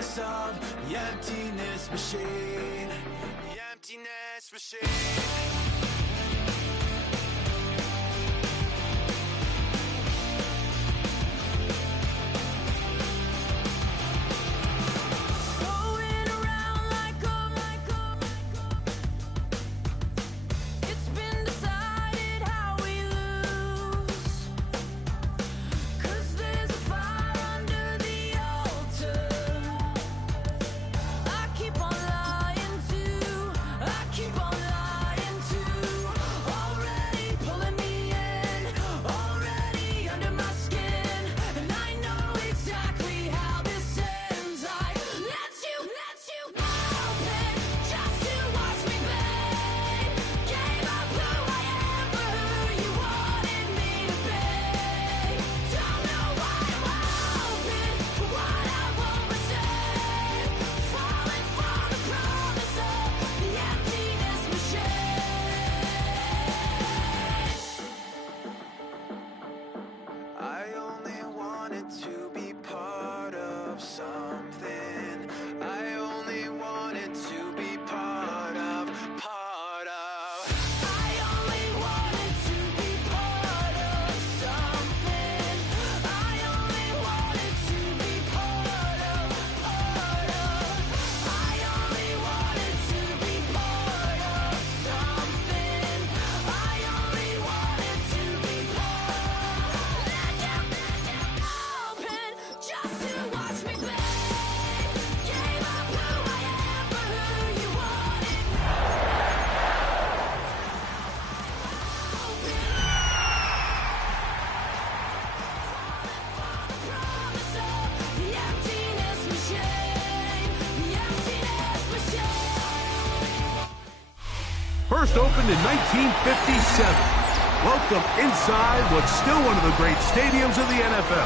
promise of the emptiness machine. The emptiness machine. First opened in 1957. Welcome inside what's still one of the great stadiums of the NFL.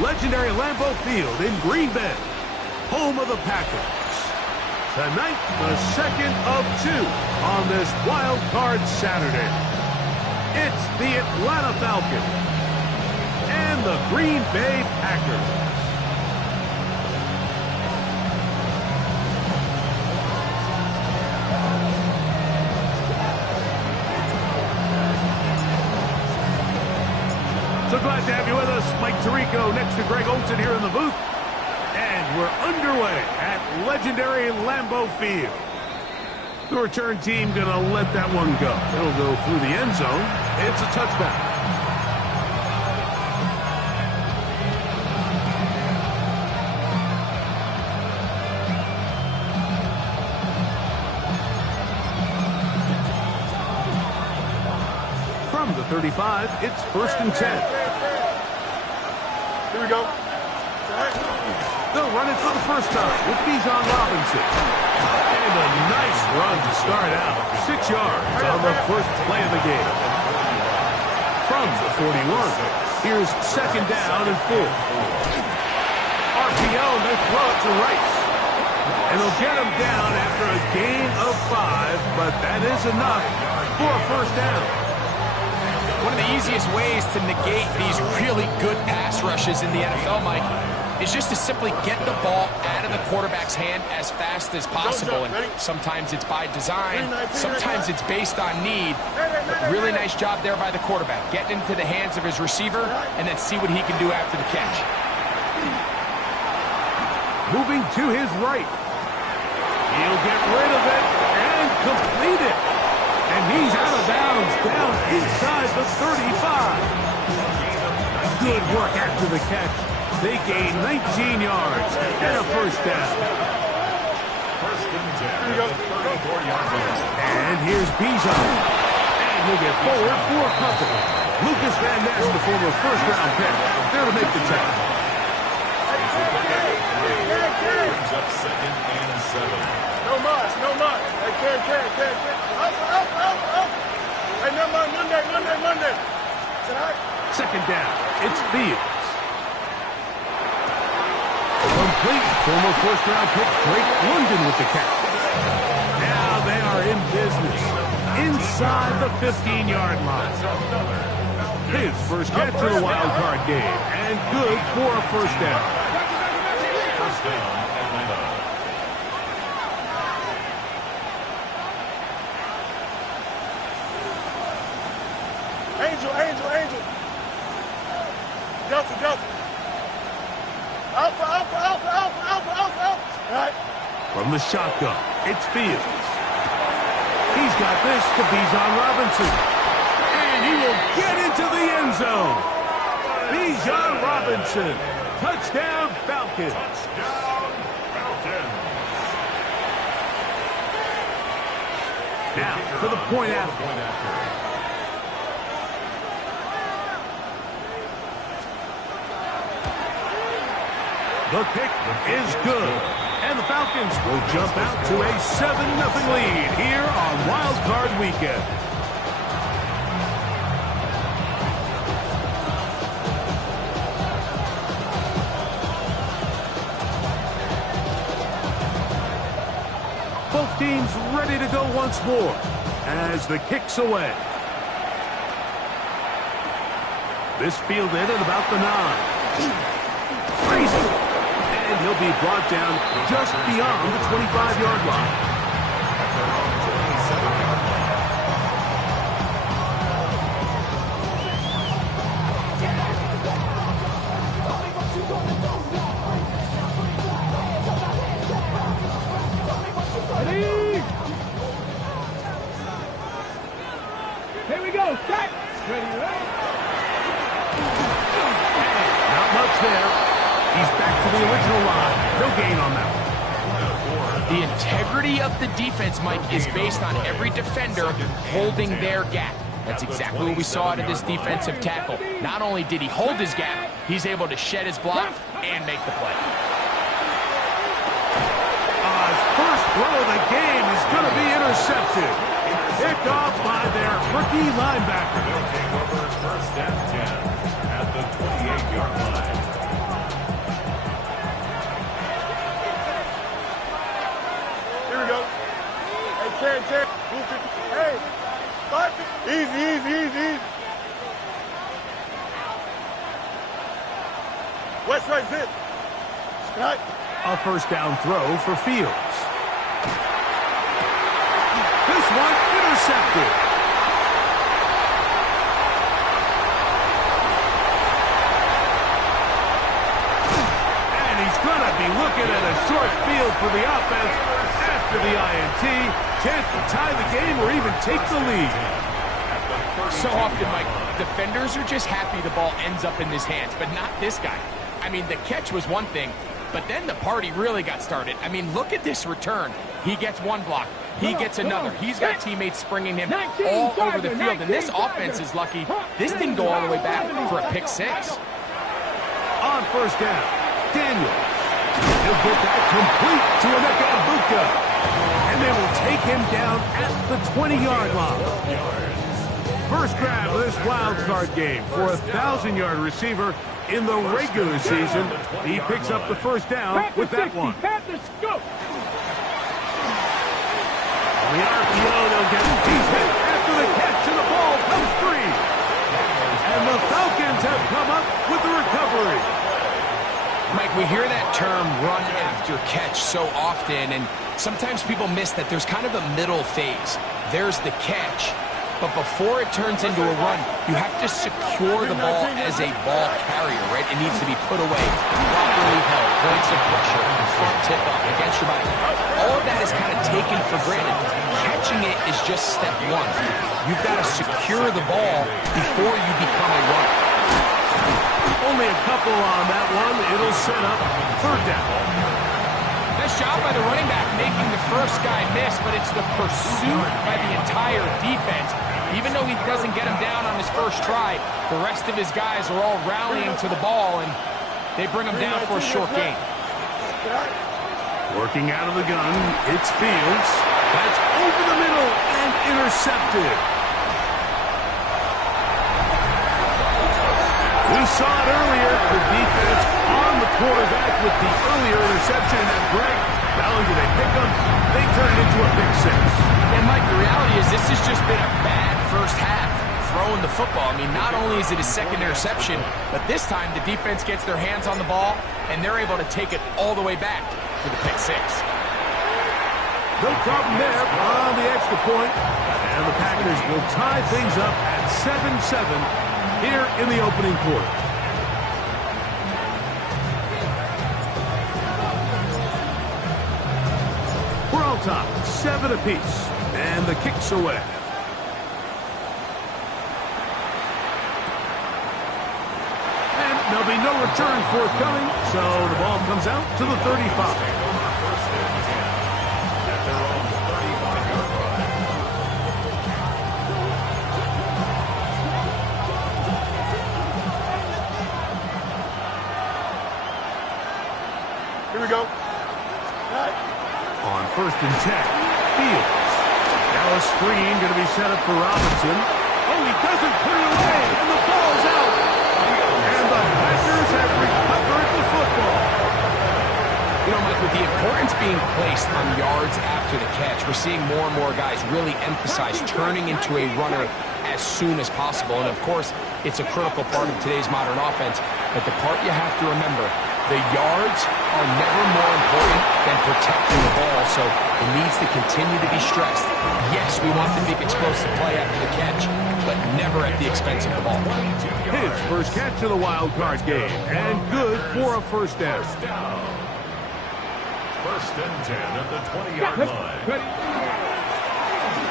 Legendary Lambeau Field in Green Bay, home of the Packers. Tonight, the second of two on this wild card Saturday. It's the Atlanta Falcons and the Green Bay Packers. So glad to have you with us. Mike Tirico next to Greg Olsen here in the booth. And we're underway at legendary Lambeau Field. The return team going to let that one go. It'll go through the end zone. It's a touchback. From the 35, it's 1st and 10. Here we go. They'll run it for the first time with Bijan Robinson. And a nice run to start out. 6 yards on the first play of the game. From the 41, here's 2nd down and 4. RPO, they throw it to Rice. And they'll get him down after a gain of 5, but that is enough for a first down. One of the easiest ways to negate these really good pass rushes in the NFL, Mike, is just to simply get the ball out of the quarterback's hand as fast as possible. And sometimes it's by design, sometimes it's based on need. But really nice job there by the quarterback, getting into the hands of his receiver and then see what he can do after the catch. Moving to his right. He'll get rid of it and complete it. And he's out of bounds down inside the 35. Good work after the catch. They gain 19 yards and a first down. And here's Bijan. And he'll get forward for a company. Lucas Van Ness, the former first-round pick, there to make the tackle. Brings up 2nd and 7. No much. I can't. Up. Hey, no more. Monday. Tonight. 2nd down. It's Fields. Complete. Former first-round pick Drake London with the catch. Now they are in business inside the 15-yard line. His first catch of the wild card game, and good for a first down. First down, Atlanta. Angel, Angel, Angel. Delta, Delta. Alpha, Alpha, Alpha, Alpha, Alpha, Alpha, Alpha. All right. From the shotgun, it's Fields. He's got this to Bijan Robinson. And he will get into the end zone. Bijan Robinson. Touchdown, Falcons. Touchdown, Falcons. Now, for the point after. The kick is good. And the Falcons will jump out to a 7-0 lead here on Wild Card Weekend. Both teams ready to go once more as the kick's away. This fielded at about the 9. Crazy. And he'll be brought down just beyond the 25-yard line. At their own 27-yard line. Ready? Here we go. Set. Ready, right? Not much there. He's back to the original line. No gain on that one. The integrity of the defense, Mike, is based on every defender holding their gap. That's exactly what we saw out of this defensive tackle. Not only did he hold his gap, he's able to shed his block and make the play. His first throw of the game is going to be intercepted. Picked off by their rookie linebacker. They'll take over first and 10 at the 28-yard line. Here we go. Hey, Ted. Hey. What? Easy, easy, easy, easy. West right zip. Right. A first down throw for Fields. This one intercepted. And he's going to be looking at a short field for the offense after the INT. Chance to tie the game or even take the lead. So often, Mike, defenders are just happy the ball ends up in his hands, but not this guy. I mean, the catch was one thing, but then the party really got started. I mean, look at this return. He gets one block. He gets another. He's got teammates springing him all over the field, and this offense is lucky. This didn't go all the way back for a pick six. On first down, Daniel. He'll get that complete to Emeka Egbuka. And they will take him down at the 20-yard line. First grab of this wild card game for a 1,000-yard receiver in the regular season. He picks up the first down with that one. On the RPO, they'll get it. He's hit after the catch, and the ball comes free. And the Falcons have come up with the recovery. Mike, we hear that term run after catch so often, and sometimes people miss that there's kind of a middle phase. There's the catch, but before it turns into a run, you have to secure the ball as a ball carrier, right? It needs to be put away, properly held, points of pressure, front tip up against your body. All of that is kind of taken for granted. Catching it is just step one. You've got to secure the ball before you become a runner. Only a couple on that one. It'll set up third down. Nice job by the running back making the first guy miss, but it's the pursuit by the entire defense. Even though he doesn't get him down on his first try, the rest of his guys are all rallying to the ball, and they bring him down for a short gain. Working out of the gun, it's Fields. That's over the middle and intercepted. We saw it earlier, the defense on the quarterback with the earlier interception. And Greg, not only do they pick them, they turn it into a pick six. And Mike, the reality is this has just been a bad first half throwing the football. I mean, not only is it his second interception, but this time the defense gets their hands on the ball, and they're able to take it all the way back for the pick six. No problem there on the extra point. And the Packers will tie things up at 7-7 here in the opening quarter. We're on top, 7 apiece, and the kick's away. And there'll be no return forthcoming, so the ball comes out to the 35. Here we go. On 1st and 10, Fields. Now a screen going to be set up for Robinson. Oh, he doesn't put it away, and the ball's out. And the Packers have recovered the football. You know, Mike, with the importance being placed on yards after the catch, we're seeing more and more guys really emphasize turning into a runner as soon as possible. And, of course, it's a critical part of today's modern offense. But the part you have to remember, the yards are never more important than protecting the ball, so it needs to continue to be stressed. Yes, we want the big explosive play after the catch, but never at the expense of the ball. His first catch of the wild card game, and good for a first down. 1st and 10 at the 20-yard line.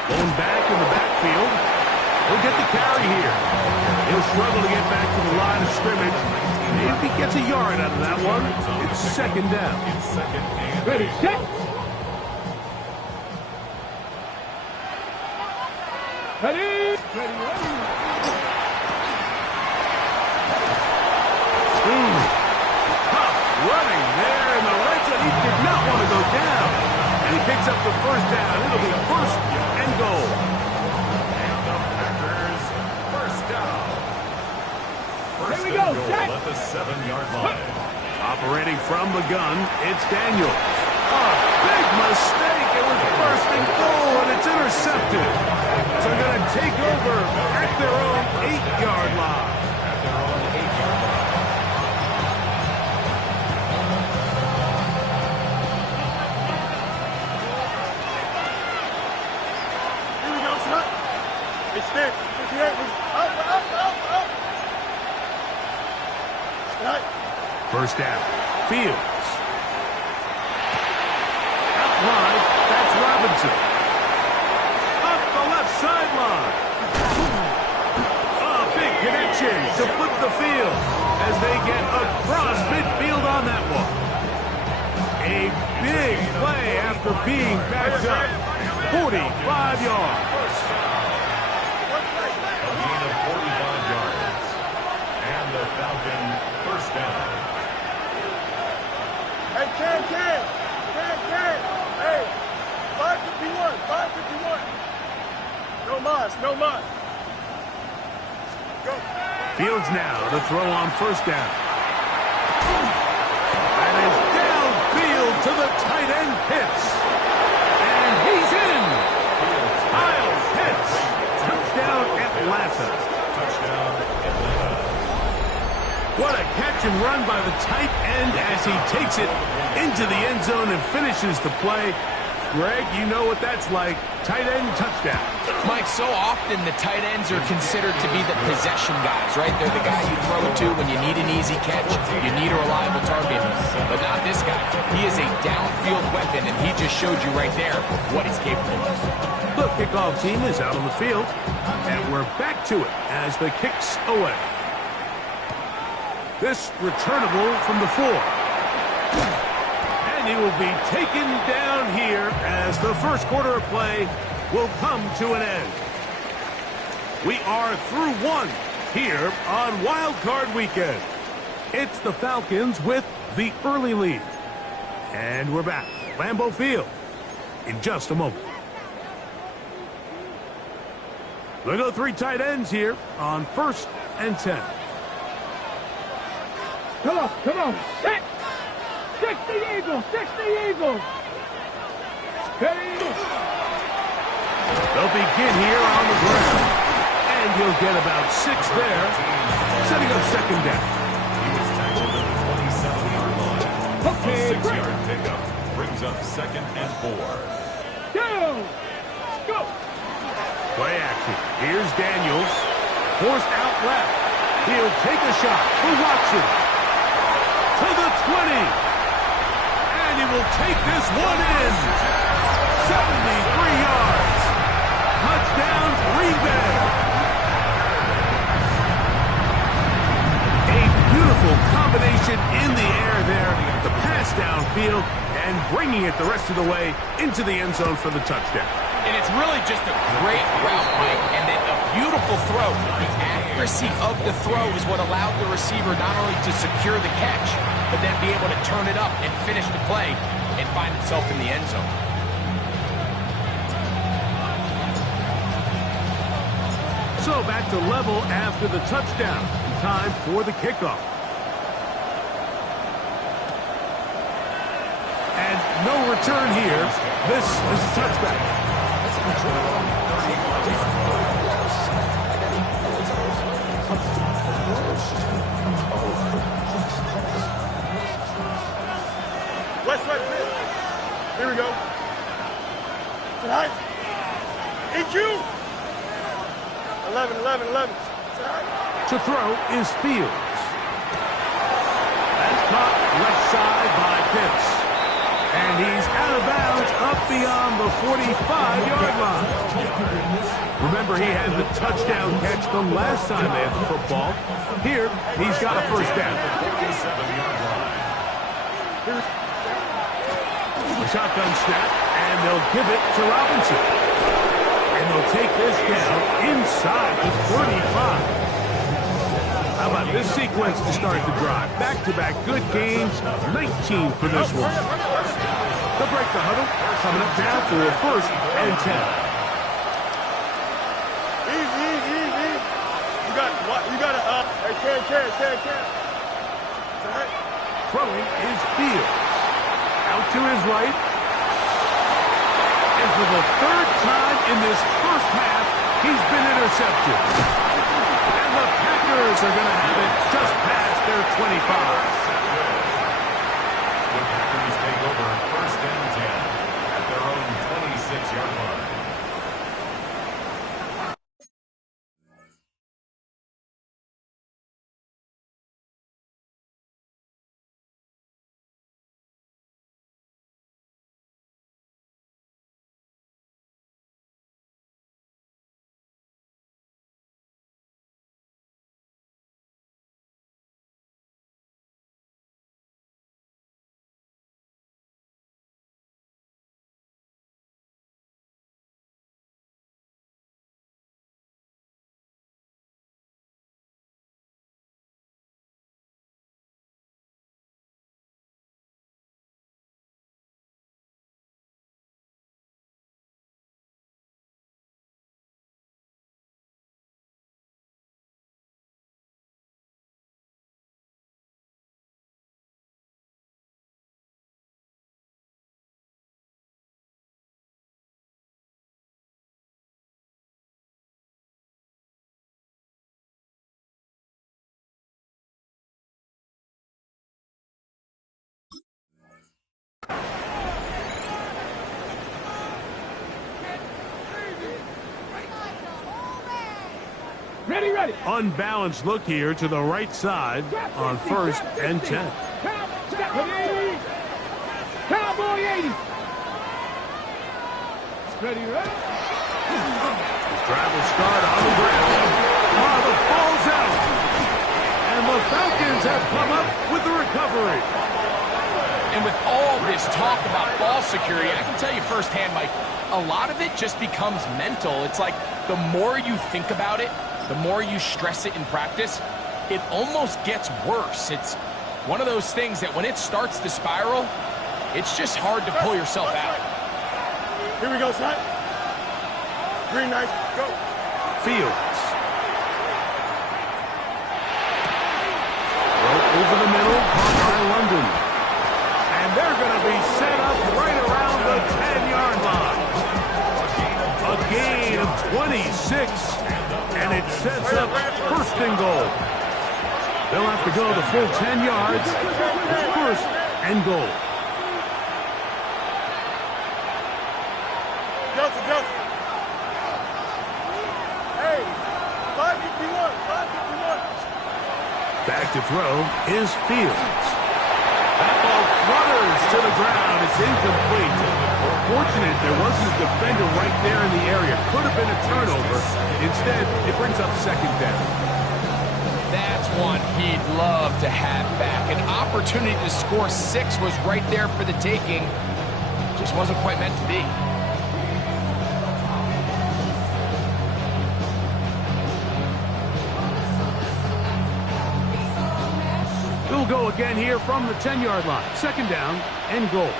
Going back in the backfield. He'll get the carry here. He'll struggle to get back to the line of scrimmage. Maybe gets a yard out of that one. It's 2nd down. Ready, set. Ready. Tough running there in the right side. He did not want to go down. And he picks up the first down. It'll be 1st and goal. And the Packers, 1st down. Here we go, set. At the 7-yard line. Operating from the gun, it's Daniels. Oh, big mistake. It was 1st and goal, and it's intercepted. So they're going to take over at their own 8-yard line. Here we go, son. Hey, stand. 58. Up. Right. 1st down. Fields. Out wide, that's Robinson. Up the left sideline. A big connection to flip the field as they get across midfield on that one. A big play after being backed up. 45 yards. A gain of 45 yards. And the Falcon 1st down. Hey, Ken. Hey, 551. No mas. Go. Fields now to throw on 1st down. And is downfield to the tight end Pitts. And he's in. Kyle Pitts. Touchdown Atlanta. Touchdown Atlanta. What a catch and run by the tight end as he takes it into the end zone and finishes the play. Greg, you know what that's like. Tight end touchdown. Mike, so often the tight ends are considered to be the possession guys, right? They're the guy you throw to when you need an easy catch, you need a reliable target, but not this guy. He is a downfield weapon, and he just showed you right there what he's capable of. The kickoff team is out on the field, and we're back to it as the kick's away. This returnable from the 4. And he will be taken down here as the first quarter of play will come to an end. We are through 1 here on Wild Card Weekend. It's the Falcons with the early lead. And we're back. Lambeau Field in just a moment. We'll go 3 tight ends here on 1st and 10. Come on. Set. 60 Eagles. They'll begin here on the ground. And he'll get about 6 there, setting up second down. He was tackled at the 27-yard line. Okay, A 6-yard pickup brings up 2nd and 4. Go! Go! Play action. Here's Daniels. Forced out left. He'll take a shot for Watson. To the 20. And he will take this one in. 73 yards. Touchdown, Green Bay. A beautiful combination in the air there. The pass downfield and bringing it the rest of the way into the end zone for the touchdown. And it's really just a great route, Mike, and then a beautiful throw. The accuracy of the throw is what allowed the receiver not only to secure the catch, but then be able to turn it up and finish the play and find himself in the end zone. So back to level after the touchdown. Time for the kickoff. And no return here. This is a touchback. West. Here we go. Tonight. It's you. 11. To throw is Fields. That's caught left side by Pitts. And he's out of bounds up beyond the 45-yard line. Remember, he had the touchdown catch the last time they had the football. Here, he's got a first down. Shotgun snap, and they'll give it to Robinson. And they'll take this down inside the 35. How about this sequence to start the drive? Back-to-back good games, 19 for this one. They'll break the huddle, coming up now for a 1st and 10. Easy. You got to, hey, can. Throwing is Fields. Out to his right. And for the 3rd time in this first half, he's been intercepted. And the Packers are going to have it just past their 25. The Packers take over 1st and 10 at their own 26-yard line. Ready. Unbalanced look here to the right side on 1st and 10. Cowboy 80. Ready. Drive will start on the ground. The ball's out. And the Falcons have come up with the recovery. And with all this talk about ball security, I can tell you firsthand, Mike, a lot of it just becomes mental. It's like the more you think about it, the more you stress it in practice, it almost gets worse. It's one of those things that when it starts to spiral, it's just hard to pull yourself out. Here we go, son. Green knight, go. Fields. Over the middle, caught by London. And they're going to be set up right around the 10-yard line. A gain of 26. And it's sets up first and goal. They'll have to go the full 10 yards. It's first and goal. Justin. Hey, 551. Back to throw is Fields. That ball flutters to the ground. It's incomplete. Fortunate there wasn't a defender right there in the area. Could have been a turnover. Instead, it brings up second down. That's one he'd love to have back. An opportunity to score 6 was right there for the taking. Just wasn't quite meant to be. We'll go again here from the 10-yard line. Second down and goal.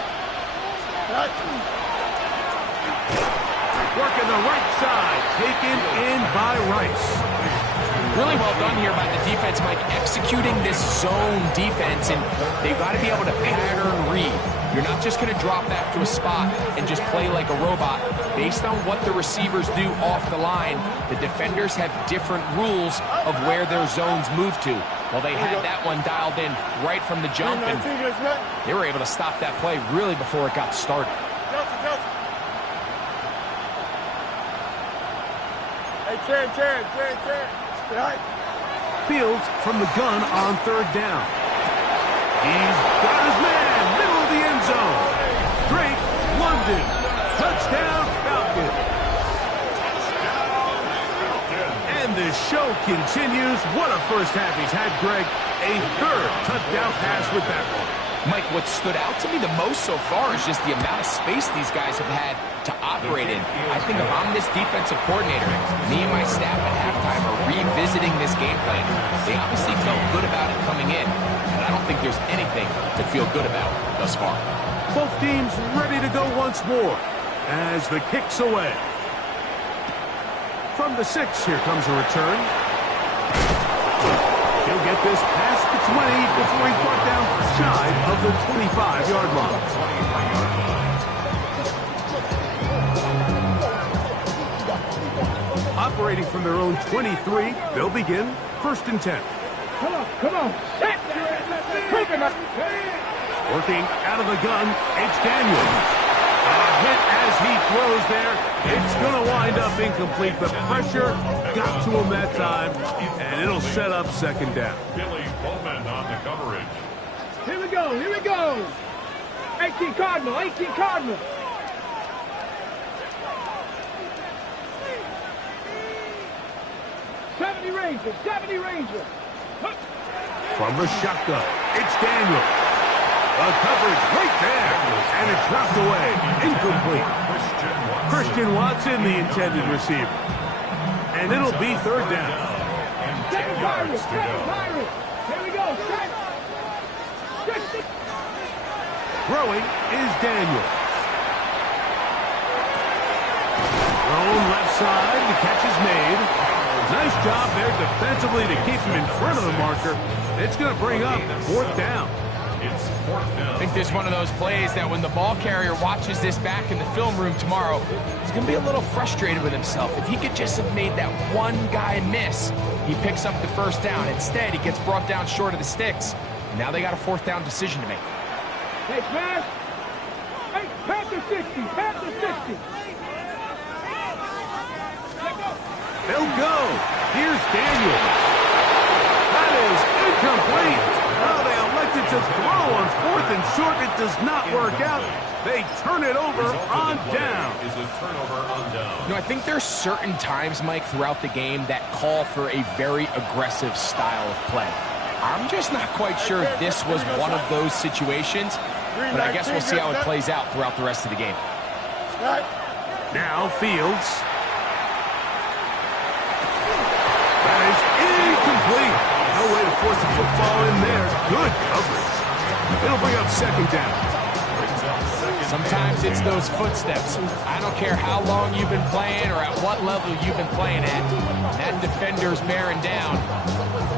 Working the right side. Taken in by Rice. Really well done here by the defense, Mike, executing this zone defense, and they've got to be able to pattern read. You're not just going to drop back to a spot and just play like a robot. Based on what the receivers do off the line, the defenders have different rules of where their zones move to. Well, they had that one dialed in right from the jump, and they were able to stop that play really before it got started. Hey, Chad. Fields from the gun on third down. He's got his man, middle of the end zone. Drake London, touchdown Falcons. And the show continues. What a first half he's had, Greg. A third touchdown pass with that one. Mike, what stood out to me the most so far is just the amount of space these guys have had to operate in. I think if I'm this defensive coordinator, me and my staff at halftime are revisiting this game plan. They obviously felt good about it coming in, and I don't think there's anything to feel good about thus far. Both teams ready to go once more as the kick's away. From the 6, here comes a return. He'll get this past the 20 before he's brought down shy of the 25-yard line. Operating from their own 23, they'll begin first and 10. Come on. Working out of the gun, it's Daniel. A hit as he throws there. It's going to wind up incomplete. The pressure got to him that time, and it'll set up second down. Billy Bowman on the coverage. Here we go. 18 Cardinal. 70 Ranger. From the shotgun, it's Daniel. The coverage right there, and it's knocked away. Incomplete. Christian Watson, the intended receiver. And it'll be third down. Second Pirates. Here we go. Throwing is Daniel. Thrown left side, the catch is made. Nice job there defensively to keep him in front of the marker. It's going to bring up fourth down. It's fourth down. I think this is one of those plays that when the ball carrier watches this back in the film room tomorrow, he's going to be a little frustrated with himself. If he could just have made that one guy miss, he picks up the first down. Instead, he gets brought down short of the sticks. Now they got a fourth down decision to make. Hey, smash. Hey, Panther 60. They'll go. Here's Daniel. That is incomplete. Well, they elected to throw on fourth and short. It does not work out. They turn it over on down. Is a turnover on down. You know, I think there's certain times, Mike, throughout the game that call for a very aggressive style of play. I'm just not quite sure this was one of those situations, but I guess we'll see how it plays out throughout the rest of the game. Now Fields. That is incomplete. No way to force the football in there. Good coverage. It'll bring up second down. Sometimes it's those footsteps. I don't care how long you've been playing or at what level you've been playing at. That defender's bearing down.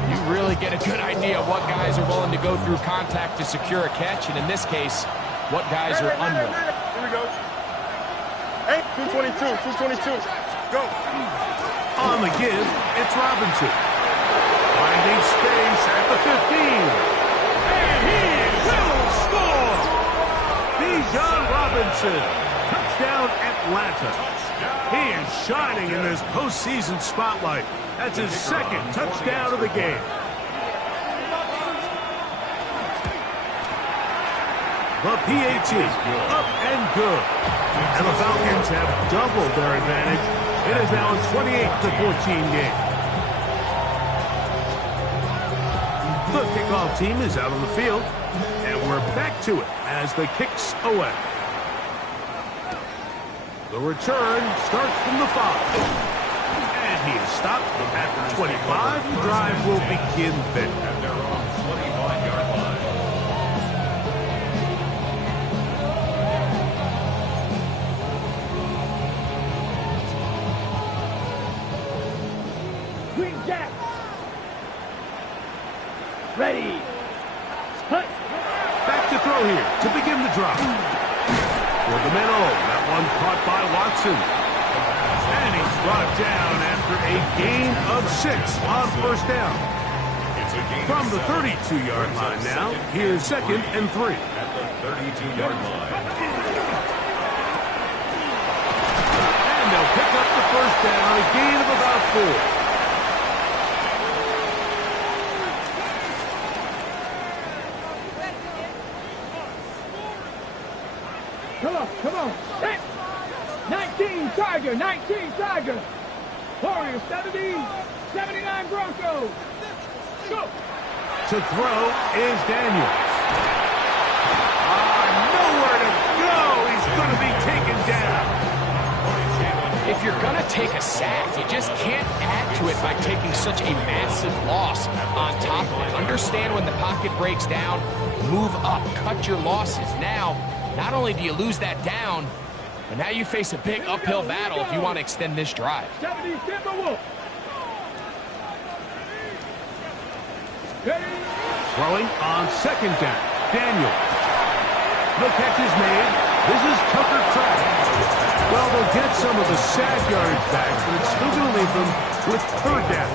You really get a good idea of what guys are willing to go through contact to secure a catch, and in this case, what guys are unwilling. Here we go. Hey, 222. Go. On the give, it's Robinson. Finding space at the 15. And he will score! Bijan Robinson. Touchdown, Atlanta. He is shining in this postseason spotlight. That's his second touchdown of the game. The PAT, up and good. And the Falcons have doubled their advantage. It is now a 28-14 game. The kickoff team is out on the field, and we're back to it as the kick's away. The return starts from the 5. And he is stopped at the 25. The drive will begin there. At their own 25-yard line. Green Jack. Ready. Hut. Back to throw here to begin the drive. For the middle, that one caught by Watson. And he's brought down after a gain of 6 on first down. From the 32-yard line now, here's 2nd and 3. At the 32-yard line. And they'll pick up the first down, a gain of about 4. Come on. Hey. 19 Tiger, 19 Tiger. Warriors 70, 79 Broncos. Go. To throw is Daniels. Nowhere to go. He's going to be taken down. If you're going to take a sack, you just can't add to it by taking such a massive loss on top of it. Understand when the pocket breaks down, move up, cut your losses. Now, not only do you lose that down, but now you face a big uphill battle if you want to extend this drive. 70 Timberwolves. Ready. Throwing on 2nd down. Daniel. The catch is made. This is Tucker Kraft. Well, they'll get some of the sack yardage back, but it's still going to leave them with 3rd down.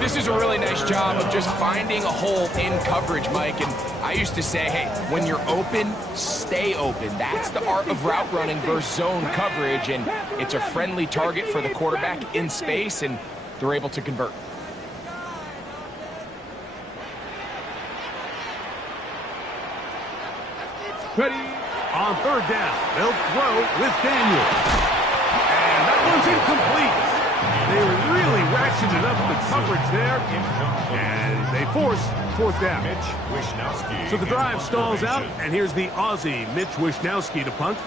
This is a really nice job of just finding a hole in coverage, Mike. And I used to say, hey, when you're open, stay open. That's the art of route running versus zone coverage. And it's a friendly target for the quarterback in space, and they're able to convert. Ready. On 3rd down, they'll throw with Daniel. And that one's incomplete. They really ratcheted up the coverage there, and they force 4th down. So the drive stalls out, and here's the Aussie, Mitch Wishnowsky, to punt.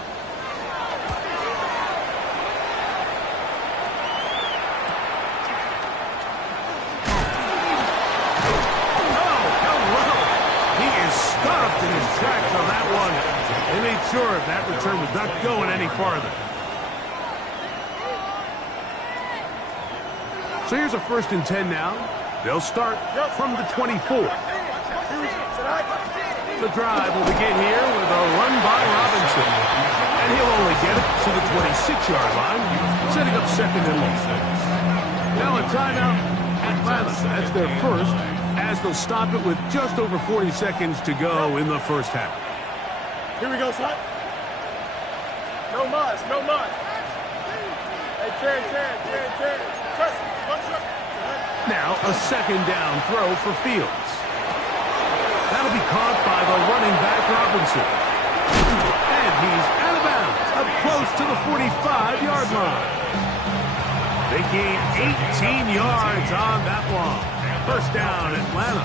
Oh, hello! He is stopped in his tracks on that one. They made sure that return was not going any farther. So here's a 1st and 10 now. They'll start from the 24. The drive will begin here with a run by Robinson. And he'll only get it to the 26-yard line, setting up 2nd and long. Now a timeout, Atlanta. That's their first, as they'll stop it with just over 40 seconds to go in the first half. Here we go, son. No muss, no muss. Hey, Terry. Now a 2nd down throw for Fields. That'll be caught by the running back Robinson. And he's out of bounds, up close to the 45-yard line. They gain 18 yards on that one. 1st down, Atlanta.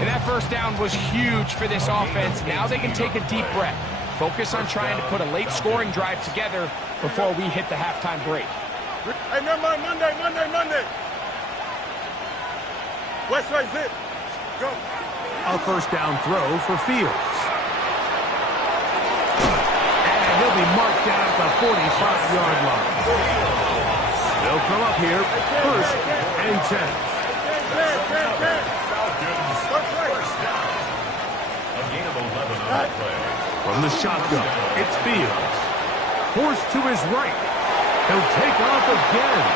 And that 1st down was huge for this offense. Now they can take a deep breath. Focus on trying to put a late scoring drive together before we hit the halftime break. Hey, never mind, Monday. Westside zip. Go. A 1st down throw for Fields. And he'll be marked down at the 45-yard line. They'll come up here, 1st and 10. A gain of 11 on that play. From the shotgun, it's Fields. Forced to his right. He'll take off again.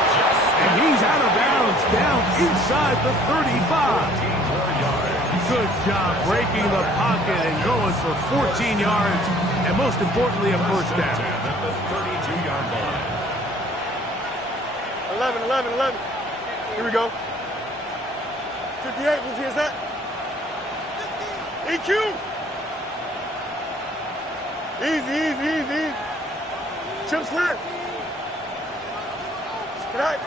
And he's out of bounds down inside the 35. Good job breaking the pocket and going for 14 yards. And most importantly, a first down. At the 32-yard line. 11. Here we go. 58, who's here's that? EQ! Easy. Chip slip. Good night.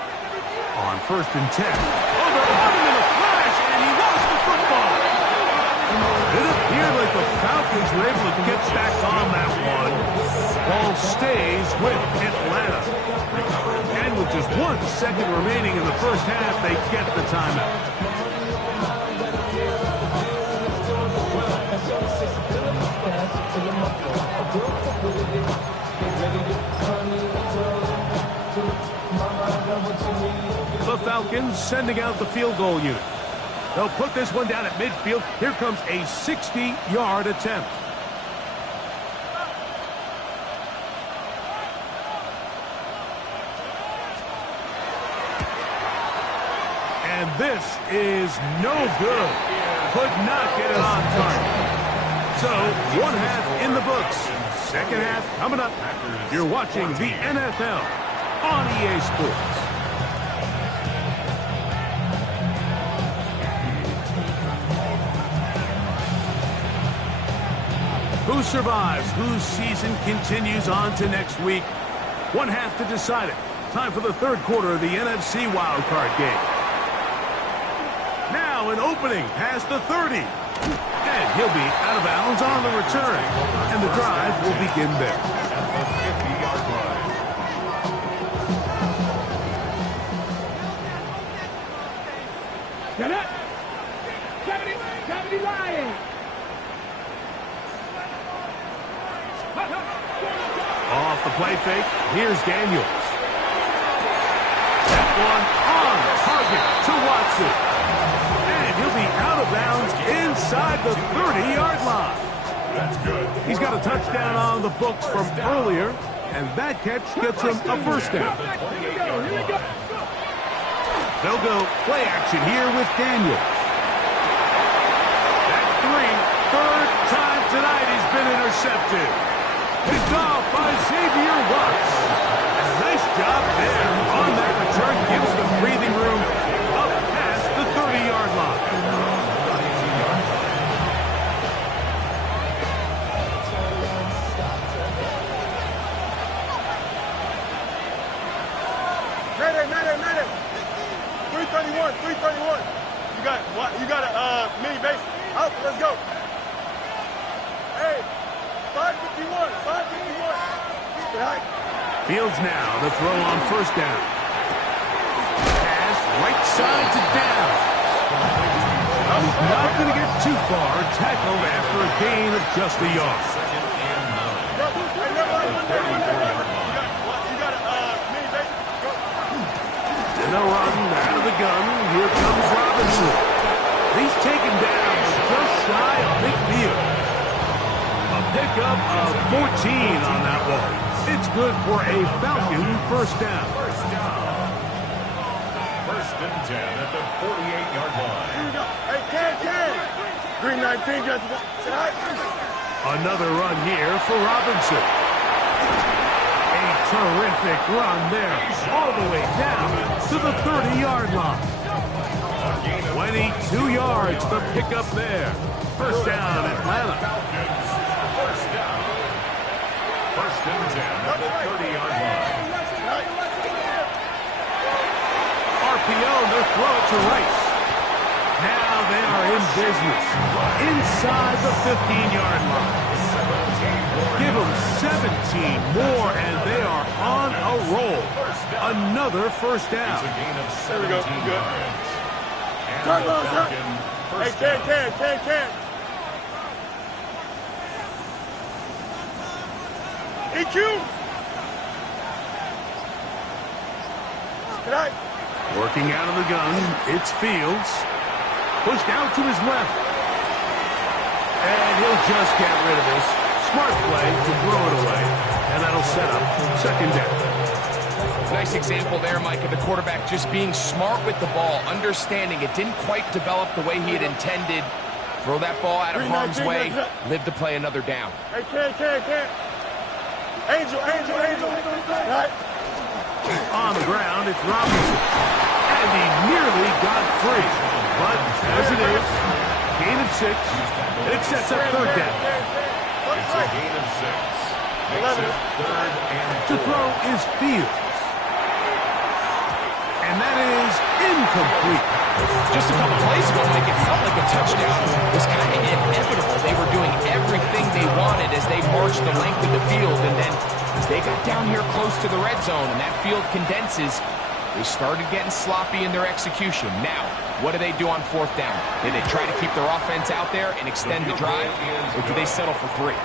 On 1st and 10. Oh, they're on him in a flash, and he lost the football. It appeared like the Falcons were able to get back on that one. Ball stays with Atlanta. And with just 1 second remaining in the first half, they get the timeout. The Falcons sending out the field goal unit. They'll put this one down at midfield. Here comes a 60-yard attempt. And this is no good. Could not get it on target. So, 1 half in the books. Second half coming up. You're watching the NFL on EA Sports. Who survives? Whose season continues on to next week? 1 half to decide it. Time for the third quarter of the NFC wildcard game. Now an opening past the 30. And he'll be out of bounds on the return. And the drive will begin there. At the 50-yard line. Get up! 70 Lions! Off the play fake, here's Daniels. That one on target to Watson. And he'll be out of bounds inside the 30-yard line. That's good. He's got a touchdown on the books from earlier, and that catch gets him a first down. They'll go play action here with Daniels. That's 3. Third time tonight he's been intercepted. Picked off by Xavier Watts. And a nice job there on that return. Gives them breathing room up past the 30-yard line. Mayday. 331. You got a mini base. Out, let's go. Hey, 551. Good night. Fields now to throw on first down. Pass right side to down. He's not going to get too far. Tackled after a gain of just a yard. And they'll run out of the gun. Here comes Robinson. He's taken down just shy of midfield. A pickup of 14 on that one. It's good for a Falcon first down. First and 10 at the 48-yard line. Here we go. Hey, Ken. Green 19, just tonight. Another run here for Robinson. A terrific run there, all the way down to the 30-yard line. 22 yards, the pickup there. First down, Atlanta. First down. First and 10 at the 30-yard line. RPO, they'll throw it to Rice. Now they are in business. Inside the 15-yard line. Give them 17 more, and they are on a roll. Another first down. It's a gain of 17 There we go. Good. yards. And Turn the those up. Falcon Hey, first down. Ken. EQ. Good night. Working out of the gun, it's Fields. Pushed out to his left. And he'll just get rid of this. Smart play to throw it away. And that'll set up second down. Nice example there, Mike, of the quarterback just being smart with the ball, understanding it didn't quite develop the way he had intended. Throw that ball out of harm's way, live to play another down. Hey, can't. Angel. Right. On the ground, it's Robinson. And he nearly got free. But as it is, gain of 6, and it sets up third down. It's a gain of 6. Makes it 3rd and 4. To throw is Fields. And that is incomplete. Just a couple plays ago, Mike, it felt like a touchdown was kind of inevitable. They were doing everything they wanted as they marched the length of the field, and then as they got down here close to the red zone and that field condenses, they started getting sloppy in their execution. Now, what do they do on 4th down? Do they try to keep their offense out there and extend the drive, or do they settle for 3?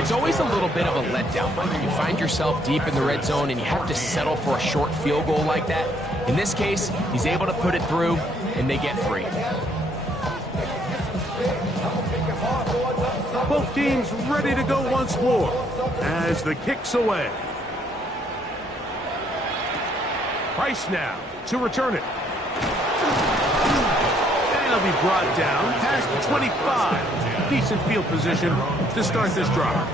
It's always a little bit of a letdown, Mike. You find yourself deep in the red zone and you have to settle for a short field goal like that. In this case, he's able to put it through, and they get 3. Both teams ready to go once more as the kick's away. Price now to return it. And he'll be brought down past the 25. Decent field position to start this drive.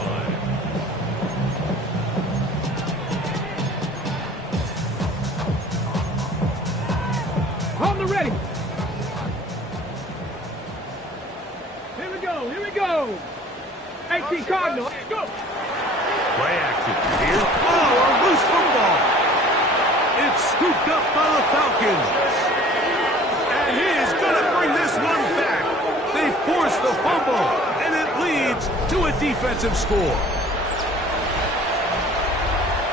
On the ready. Here we go. 18 Cardinal. Let's go. Play action here. Oh, a loose football. It's scooped up by the Falcons. And he is going to bring this one back. They force the fumble, and it leads to a defensive score.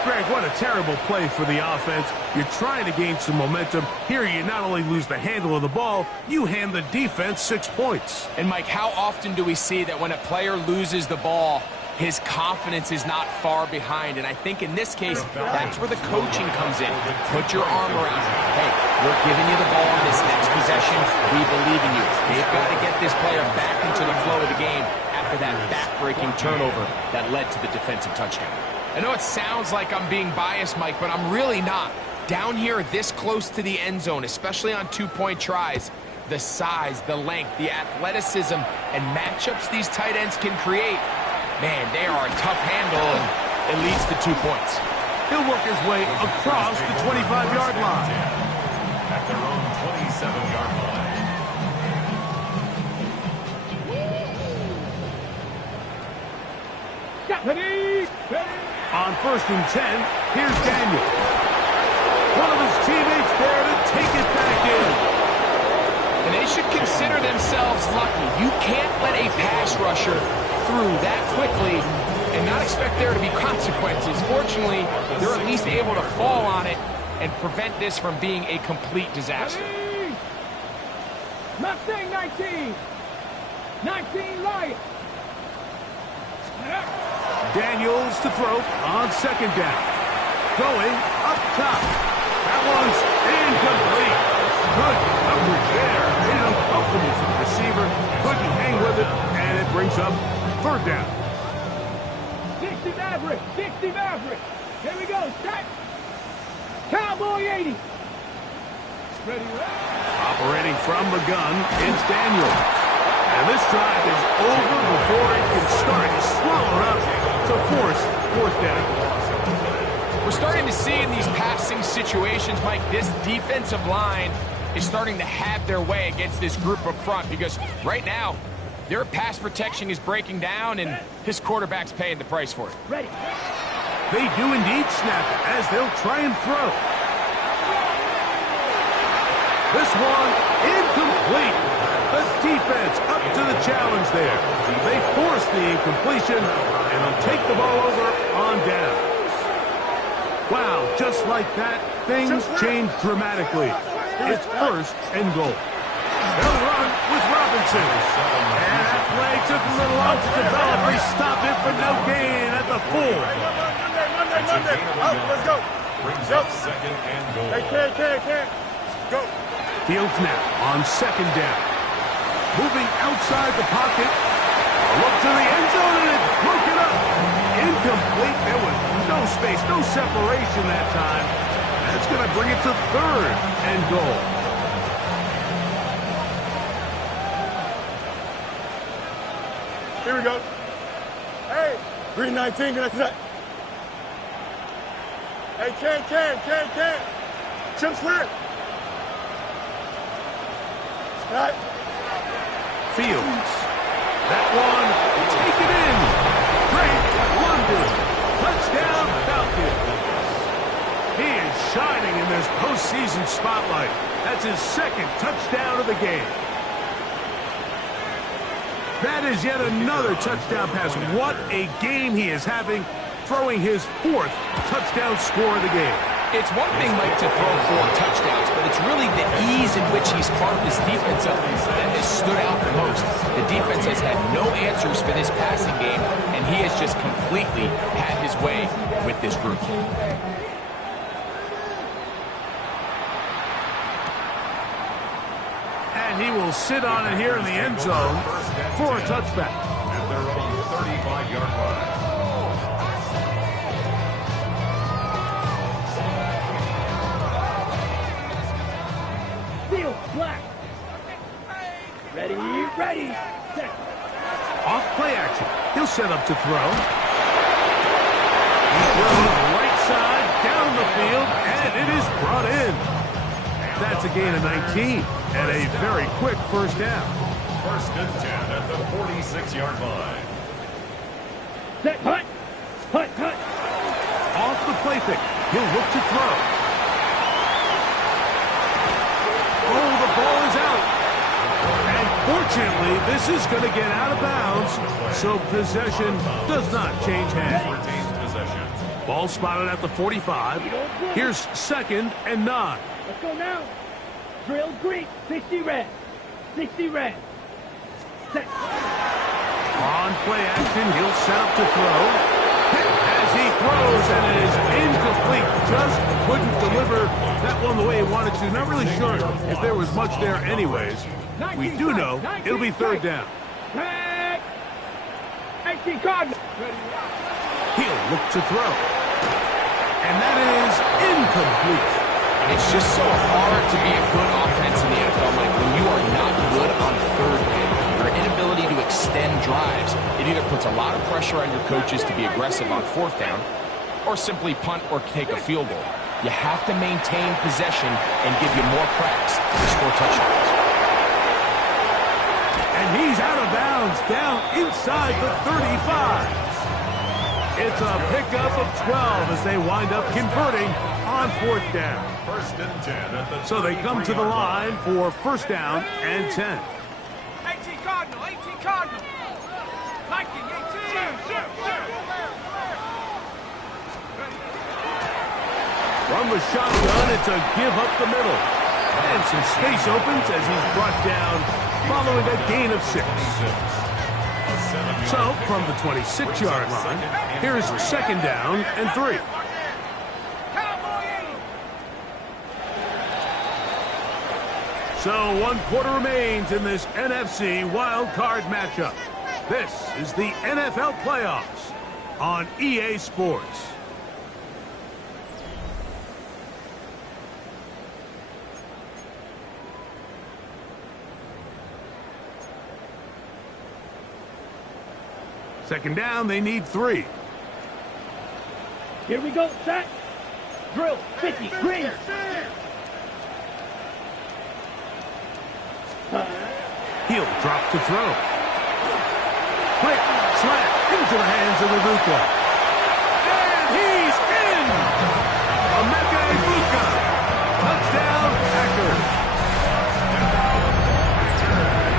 Greg, what a terrible play for the offense. You're trying to gain some momentum. Here you not only lose the handle of the ball, you hand the defense 6 points. And Mike, how often do we see that when a player loses the ball, his confidence is not far behind? And I think in this case, that's where the coaching comes in. Put your arm around him. Hey, we're giving you the ball in this next possession. We believe in you. They've got to get this player back into the flow of the game after that back-breaking turnover that led to the defensive touchdown. I know it sounds like I'm being biased, Mike, but I'm really not. Down here this close to the end zone, especially on 2-point tries, the size, the length, the athleticism, and matchups these tight ends can create, man, they are a tough handle, and it leads to 2 points. He'll work his way across the 25-yard line. At their own 27-yard line. Ready. On 1st and 10, here's Daniel. One of his teammates there to take it back in. And they should consider themselves lucky. You can't let a pass rusher through that quickly and not expect there to be consequences. Fortunately, they're at least able to fall on it and prevent this from being a complete disaster. Mustang 19. 19 Lions. Daniels to throw on 2nd down. Going up top. That one's incomplete. Good coverage there. Made it uncomfortable for the receiver. Couldn't hang with it, and it brings up 3rd down. 60 Maverick. Here we go. Set. Cowboy 80. Ready. Operating from the gun, it's Daniels. And this drive is over before it can start. Swallowed up to force 4th down. We're starting to see in these passing situations, Mike, this defensive line is starting to have their way against this group up front, because right now, their pass protection is breaking down, and his quarterback's paying the price for it. Ready. They do indeed snap it as they'll try and throw. This one incomplete. The defense up to the challenge there. They force the incompletion, and they'll take the ball over on down. Wow, just like that, things change dramatically. It's 1st and goal. They'll run with Robinson. And that play took a little long to develop. They stop it for no gain at the 4. Monday. Let's go. Brings up 2nd and goal. Hey, can't. Go. Fields now on 2nd down. Moving outside the pocket. A look to the end zone, and it's broken up. Incomplete. There was no space, no separation that time. That's going to bring it to third and goal. Here we go. Hey, green 19, good night. Hey, can. Chip slip. Right. Fields. That one, taken in. Great London. Touchdown, Falcons. He is shining in this postseason spotlight. That's his second touchdown of the game. That is yet another touchdown pass. What a game he is having, throwing his fourth touchdown score of the game. It's one thing, Mike, to throw 4 touchdowns, but it's really the ease in which he's carved his defense up that has stood out the most. The defense has had no answers for this passing game, and he has just completely had his way with this group. And he will sit on it here in the end zone for a touchback. At their own 35-yard line. Field, black. Ready. Set. Off play action. He'll set up to throw. He throws right side, down the field, and it is brought in. That's a gain of 19 and a very quick first down. First and 10 at the 46-yard line. Set. Hut. Off the play fake. He'll look to throw. Oh, the ball is out. And fortunately, this is going to get out of bounds, so possession does not change hands. Retains possession. Ball spotted at the 45. Here's second and 9. Let's go now. Drill green. 60 red. Set. On play action, he'll set up to throw. As he throws, and it is incomplete. Just couldn't deliver that one the way he wanted to. Not really sure if there was much there anyways. We do know it'll be third down. 19 Cardinals. He'll look to throw. And that is incomplete. It's just so hard to be a good offense in the NFL, Mike, when you are not good on third down. Your inability to extend drives, it either puts a lot of pressure on your coaches to be aggressive on fourth down, or simply punt or take a field goal. You have to maintain possession and give you more cracks to score touchdowns. And he's out of bounds, down inside the 35. It's a pickup of 12 as they wind up converting on fourth down. First and 10 at the So they come to the line for first down and 10. 18 Cardinal. 19, 18. From the shotgun, it's a give up the middle. And some space opens as he's brought down following a gain of 6. So, from the 26-yard line, here's second down and 3. So, 1 quarter remains in this NFC wild card matchup. This is the NFL playoffs on EA Sports. Second down, they need 3. Here we go. Set. Drill. 50. Green. He'll drop to throw. Quick slant into the hands of Ibuka. And he's in! Emeka Ibuka. Touchdown, Packers.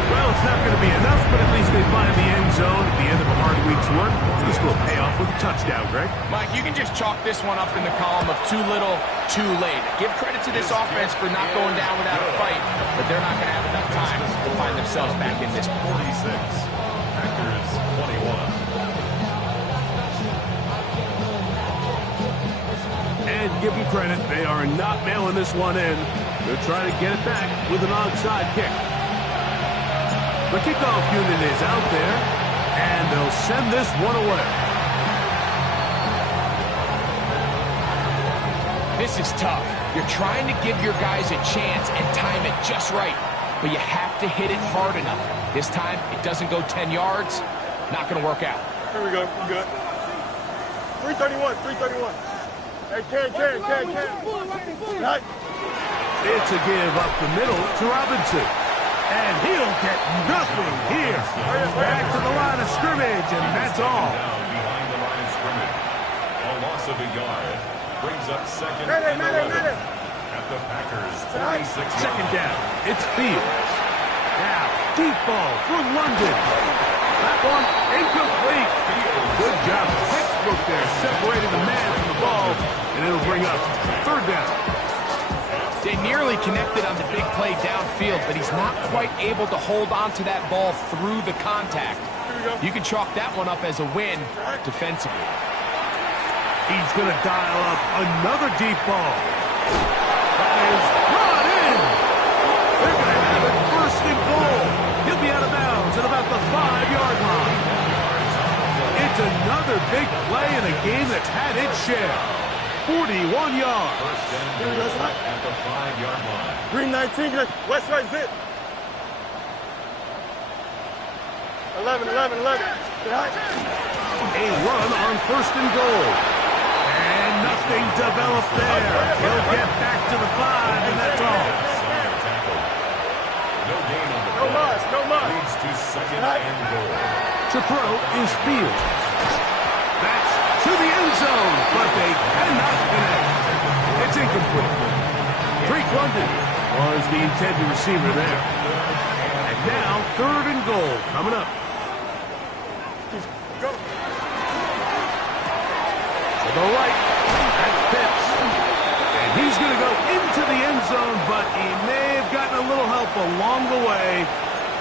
Well, it's not going to be enough, but at least they find the end zone at the end of a hard week's work. This will pay off with a touchdown, Greg. Mike, you can just chalk this one up in the column of too little, too late. Give credit to this offense for not going down without a fight, but they're not going to have enough time to find themselves back in this. 46. Packers 21. And give them credit, they are not mailing this one in. They're trying to get it back with an onside kick. The kickoff unit is out there, and they'll send this one away. This is tough. You're trying to give your guys a chance and time it just right, but you have to hit it hard enough. This time, it doesn't go 10 yards. Not going to work out. Here we go. We good. 331, 331. Hey, Ken. Not. It's a give up the middle to Robinson. And he'll get nothing here. Back to the line of scrimmage, and that's all. Down behind the line of scrimmage. A loss of a yard brings up second Minute. and 11 at the Packers' 46 Second down. It's Fields. Now, deep ball for London. That one incomplete. Good job. Textbook there, separating the man from the ball, and it'll bring up third down. They nearly connected on the big play downfield, but he's not quite able to hold on to that ball through the contact. You can chalk that one up as a win defensively. He's going to dial up another deep ball. That is brought in. They're going to have it first and goal. He'll be out of bounds at about the 5-yard line. It's another big play in a game that's had its share. 41 yards. First and goal at the 5-yard line. Green 19, West right zip. 11. A run on first and goal. And nothing developed there. He'll get back to the 5, and that's all. No gain on the No play. muss. Leads to second and goal. To throw is Fields. That's to the end zone, but they cannot connect. It's incomplete. Drake London was the intended receiver there. And now, third and goal coming up. Go. To the right, that's Pitts. And he's going to go into the end zone, but he may have gotten a little help along the way.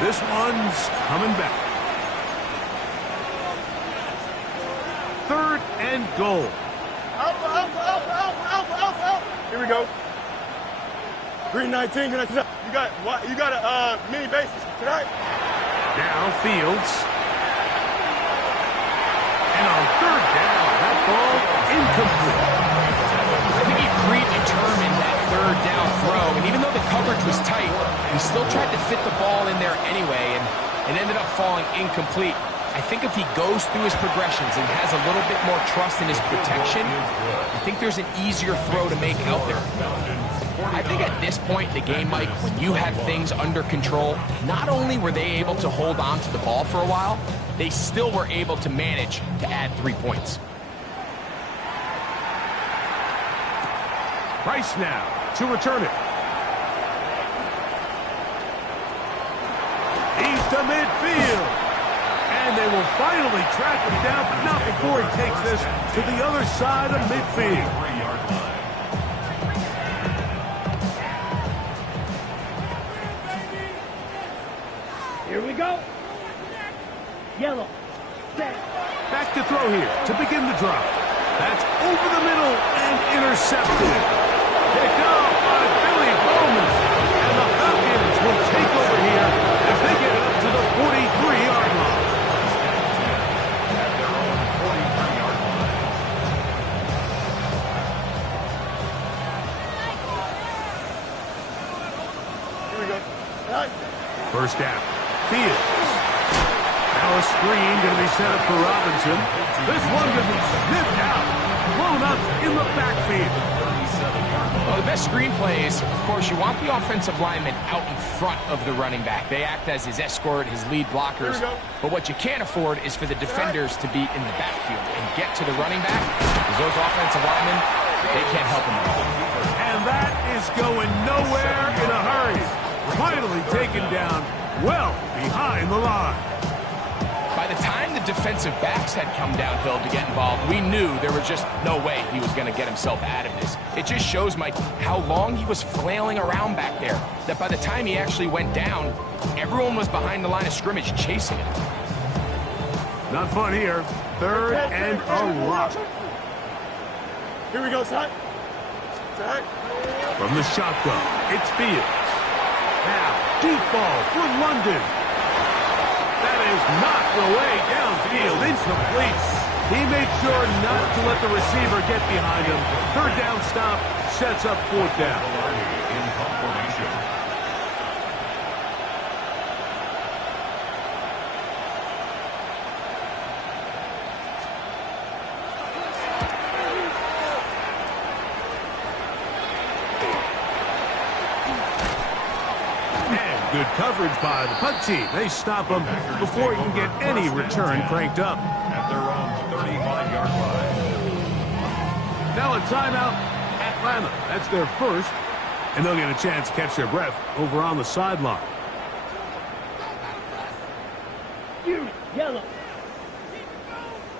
This one's coming back. Third and goal. Alpha. Here we go. Green 19, you got a mini bases tonight. Now Fields. And on third down, that ball incomplete. I think he predetermined that third down throw, and even though the coverage was tight, he still tried to fit the ball in there anyway, and it ended up falling incomplete. I think if he goes through his progressions and has a little bit more trust in his protection, I think there's an easier throw to make out there. I think at this point in the game, Mike, when you have things under control, not only were they able to hold on to the ball for a while, they still were able to manage to add 3 points. Price now to return it. He's to midfield. And they will finally track him down, but not before he takes this to the other side of midfield. 3-yard line. Here we go. Yellow. Set. Back to throw here to begin the drop. That's over the middle and intercepted. Picked up by Billy Bowman. And the Falcons will take over here as they get up to the 43-yard line. At their own 43-yard line. Here we go. Tonight. First down. Fields. Now a screen going to be set up for Robinson. This one going to be sniffed out. Blown up in the backfield. Well, the best screen plays, of course, you want the offensive lineman out in front of the running back. They act as his escort, his lead blockers. But what you can't afford is for the defenders to be in the backfield and get to the running back, because those offensive linemen, they can't help him at all. And that is going nowhere in a hurry. Finally taken down well behind the line. By the time the defensive backs had come downhill to get involved, we knew there was just no way he was going to get himself out of this. It just shows, Mike, how long he was flailing around back there, that by the time he actually went down, everyone was behind the line of scrimmage chasing him. Not fun here. Third and a lot. Here we go, son. From the shotgun, it's Fields. Now, deep ball for London. That is knocked away downfield, incomplete. He made sure not to let the receiver get behind him. Third down stop sets up fourth down. In formation. Good coverage by the punt team. They stop him before he can get any return cranked up. At their own 35-yard line. Now a timeout, Atlanta. That's their first, and they'll get a chance to catch their breath over on the sideline. You, yellow.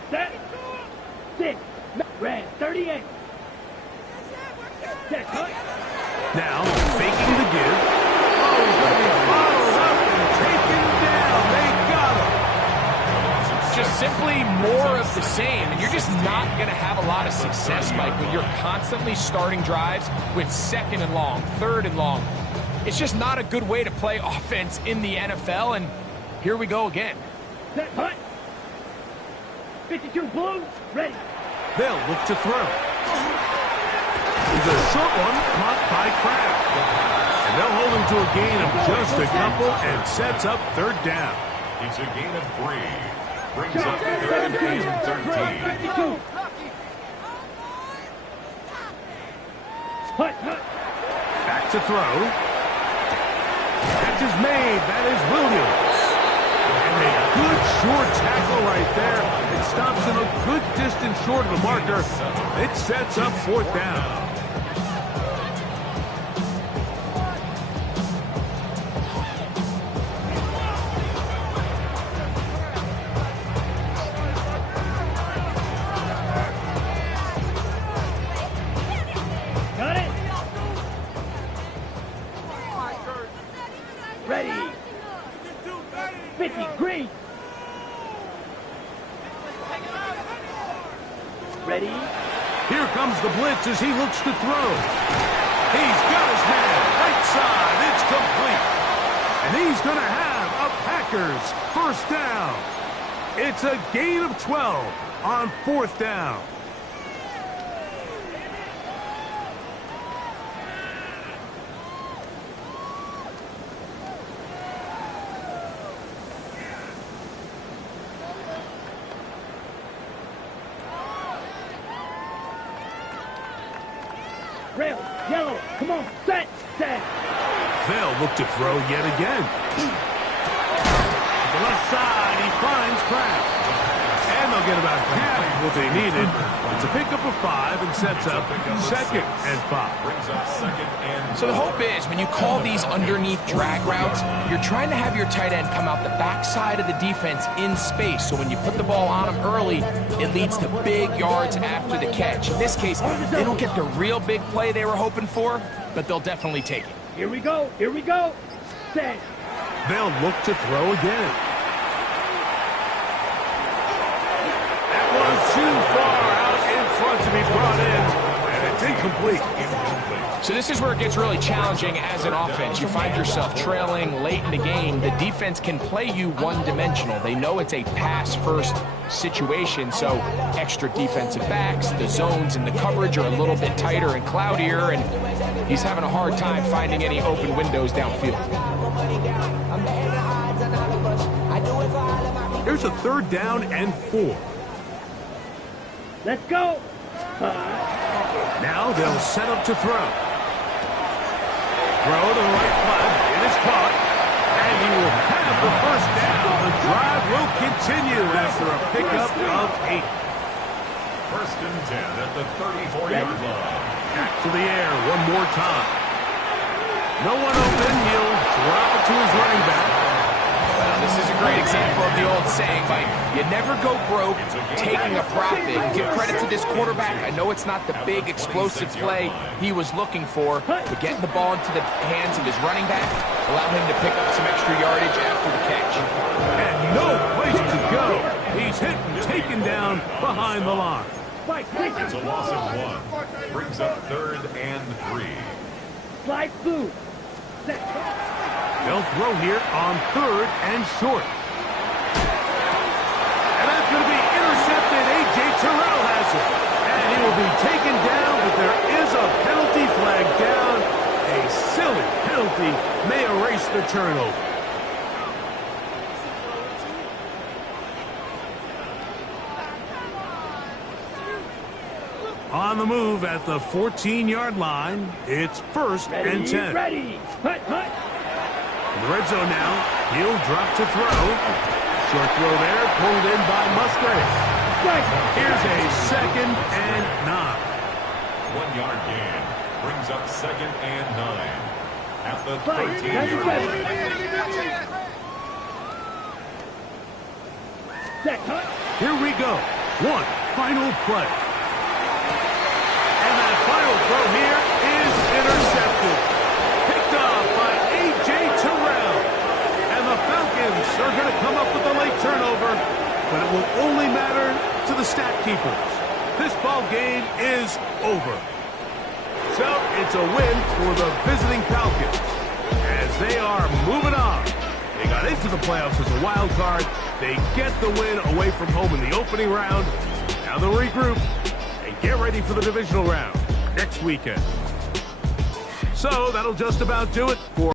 Set. 6. Red, 38. Set, cut. Now, faking the give. Oh, he's going to be bottled up and taken down. They got him. Just simply more of the same, and you're just not going to have a lot of success, Mike, when you're constantly starting drives with second and long, third and long. It's just not a good way to play offense in the NFL, and here we go again. Set, cut. 52 blue, ready. They'll look to throw. It's a short one caught by Kraft. And they'll hold him to a gain of just a couple and sets up third down. It's a gain of 3. Brings up third and 13. Back to throw. Catch is made. That is Williams. And a good short tackle right there. It stops him a good distance short of the marker. It sets up fourth down. Ready. 50 green. Ready. Here comes the blitz as he looks to throw. He's got his man right side. It's complete. And he's going to have a Packers first down. It's a gain of 12 on fourth down. Rail, yellow, come on, set. They'll look to throw yet again. To the left side, he finds Kraft. And they'll get about half what they needed. It's a pickup of 5 and sets up second and 5. Brings up second and So the hope is when you call these underneath drag routes, you're trying to have your tight end come out the backside of the defense in space. So when you put the ball on him early, it leads to big yards after the catch. In this case, they don't get the real big play they were hoping for, but they'll definitely take it. Here we go. Set. They'll look to throw again. That one's too far out in front to be brought in, and it's incomplete. So this is where it gets really challenging as an offense. You find yourself trailing late in the game. The defense can play you one-dimensional. They know it's a pass-first situation, so extra defensive backs, the zones and the coverage are a little bit tighter and cloudier, and he's having a hard time finding any open windows downfield. Here's a third down and 4. Let's go. Now they'll set up to throw. Throw to the right flat. It is caught. And he will have the first down. The drive will continue after a pickup of 8. first and 10 at the 34-yard line. Back to the air one more time. No one open. He'll drop it to his running back. Well, this is a great example of the old saying, Mike. You never go broke taking a profit. Give credit to this quarterback. I know it's not the big explosive play he was looking for, but getting the ball into the hands of his running back allowed him to pick up some extra yardage after the catch. And no place to go. He's hit and taken down behind the line. It's a loss of 1. Brings up third and 3. Slide through. They'll throw here on third and short. And that's going to be intercepted. A.J. the turnover. On the move at the 14-yard line, it's 1st and 10. Ready. Hut, hut. In the red zone now, he'll drop to throw. Short throw there, pulled in by Musgrave. Here's a 2nd and 9. 1 yard gain brings up 2nd and 9 at the Right. 13-yard line. Set, hut. Here we go. One final play. And that final throw here is intercepted. Picked off by A.J. Terrell. And the Falcons are going to come up with a late turnover, but it will only matter to the stat keepers. This ball game is over. So it's a win for the visiting Falcons as they are moving on. They got into the playoffs as a wild card. They get the win away from home in the opening round. Now they'll regroup and get ready for the divisional round next weekend. So that'll just about do it for